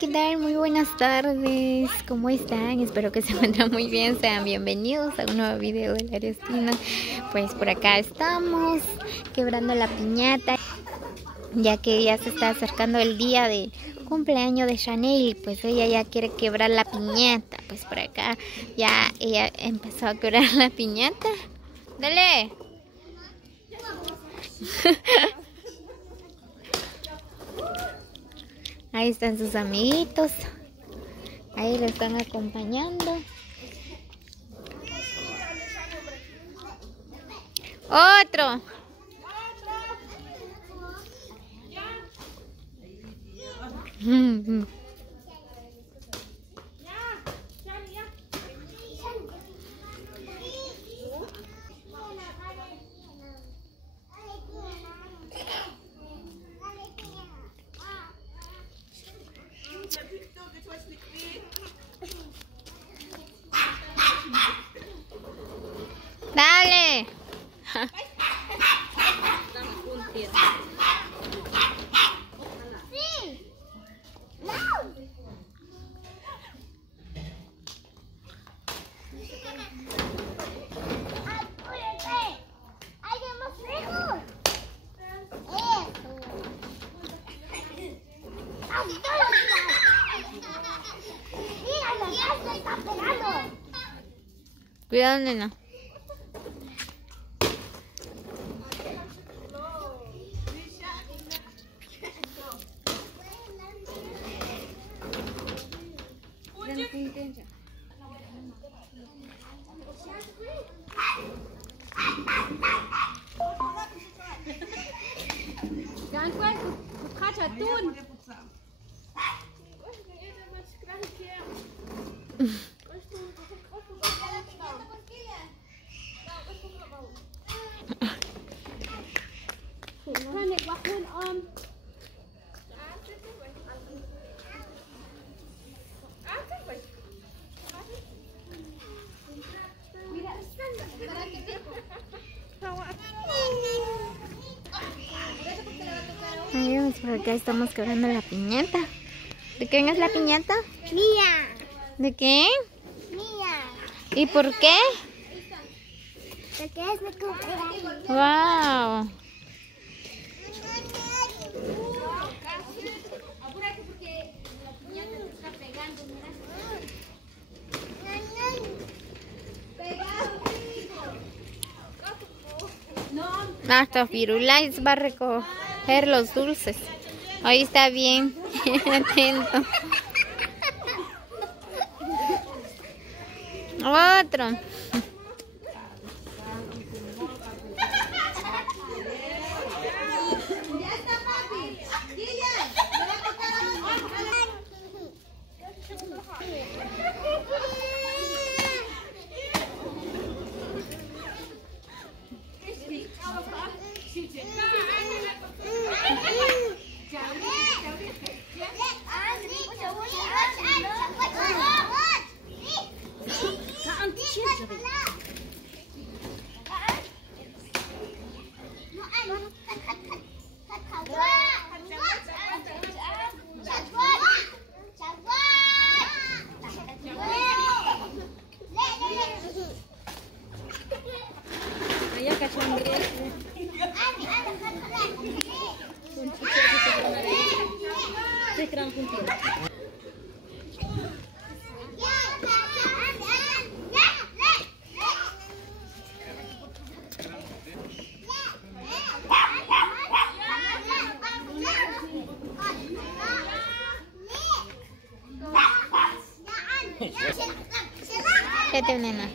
¿qué tal? Muy buenas tardes. ¿Cómo están? Espero que se encuentren muy bien. Sean bienvenidos a un nuevo video de la Arestina. Pues por acá estamos quebrando la piñata, ya que ya se está acercando el día de cumpleaños de Chanel. Pues ella ya quiere quebrar la piñata. Pues por acá ya ella empezó a quebrar la piñata. ¡Dale! Ahí están sus amiguitos. Ahí lo están acompañando. Otro. Dale. Cuidado, nena. Ganz gut, du kannst ja tun. Ahí vamos, por acá estamos quebrando la piñata. ¿De quién es la piñata? Mía. ¿De qué? Mía. ¿Y por qué? Porque es mi cumpleaños. ¡Wow! Apúrate porque la piñata te está pegando, mira. Hasta Firulais va a recoger los dulces. Ahí está bien atento. Otro. ¿Qué te nena?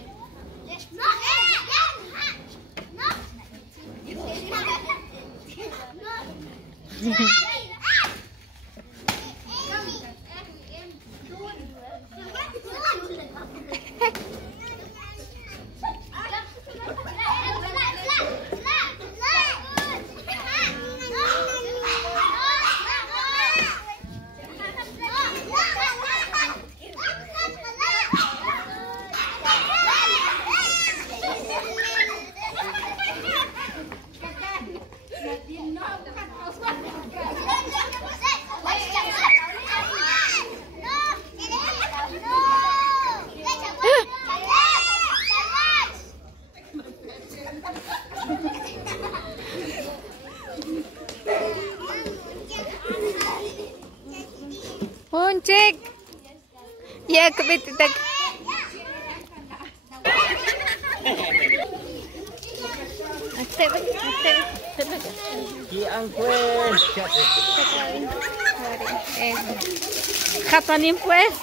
Check. Ya, vete, Japanín pues.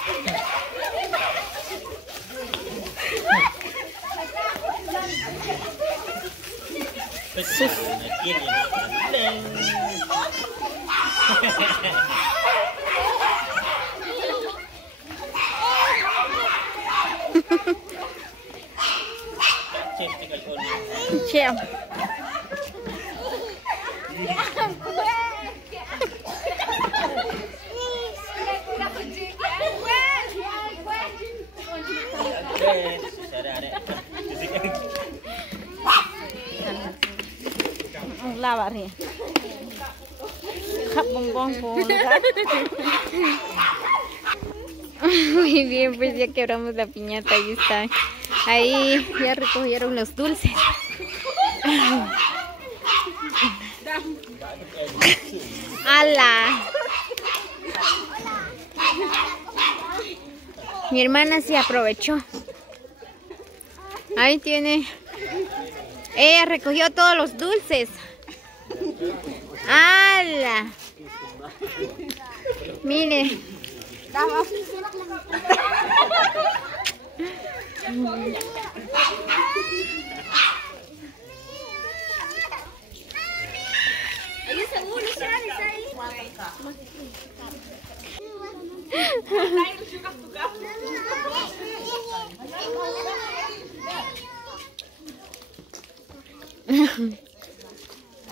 Cheo. Lavar ya. Muy bien, pues ya quebramos la piñata, ahí está. Ahí ya recogieron los dulces. ¡Hala! Mi hermana sí aprovechó. Ahí tiene. Ella recogió todos los dulces. ¡Hala! Mire.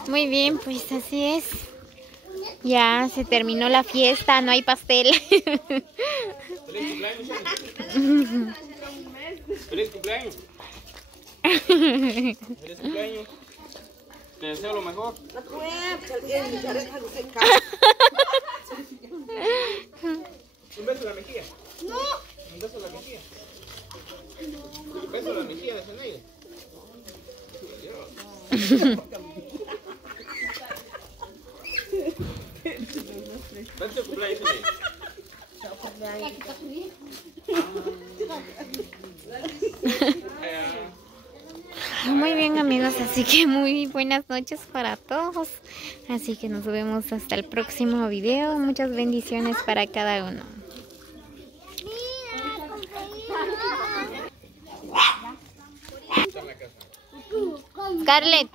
Muy bien, pues así es. Ya se terminó la fiesta, no hay pastel. ¡Feliz cumpleaños! ¡Feliz cumpleaños! Te deseo lo mejor. Un beso a la mejilla. No. Un beso a la mejilla. Un beso a la mejilla de Zenaide. Feliz cumpleaños, Zenaide. Muy bien, amigos, así que muy buenas noches para todos. Así que nos vemos hasta el próximo video. Muchas bendiciones para cada uno. Scarlett.